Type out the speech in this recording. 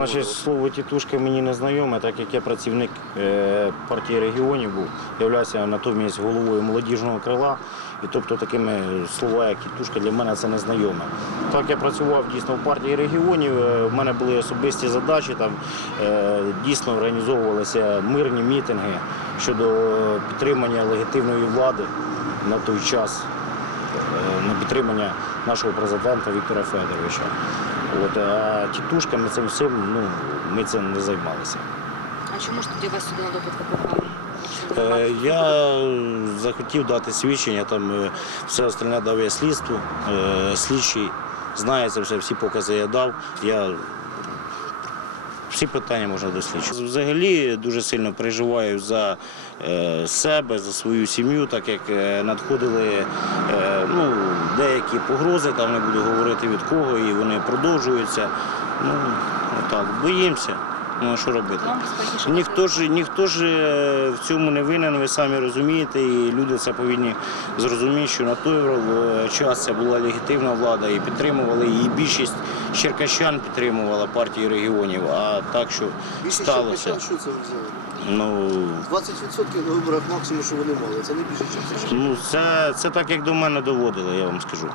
Значить, слово тітушка мені не знайоме, так як я працівник е, партії регіонів був, являюся натомість головою молодіжного крила. І тобто такими слова, як тітушка, для мене це не знайоме. Так я працював дійсно в партії регіонів. е, В мене були особисті задачі, там е, дійсно організовувалися мирні мітинги щодо підтримання легітимної влади на той час підтримання нашого президента Віктора Федоровича. От, а тітушками цим всім ну, ми цим не займалися. А чому ж тоді вас сюди на допит викликали? Якщо ви Е, бачите? Я захотів дати свідчення, там е, все остальне дав я слідству, е, слідчий знає це все, всі покази я дав. Я всі питання можна досліджувати. Взагалі дуже сильно переживаю за е, себе, за свою сім'ю, так як е, надходили е, ну, деякі погрози, там не буду говорити від кого, і вони продовжуються. Ну, так, боїмося. Ну, а що робити? Ніхто ж, ніхто ж е, в цьому не винен, ви самі розумієте, і люди це повинні зрозуміти, що на той е, час це була легітимна влада і підтримували її. Більшість черкащан підтримувала партії регіонів, а так, що Більше сталося. що це взяли? Ну, 20% на виборах максимум, що вони мали. Це не більше, ніж ну це, це так, як до мене доводили, я вам скажу.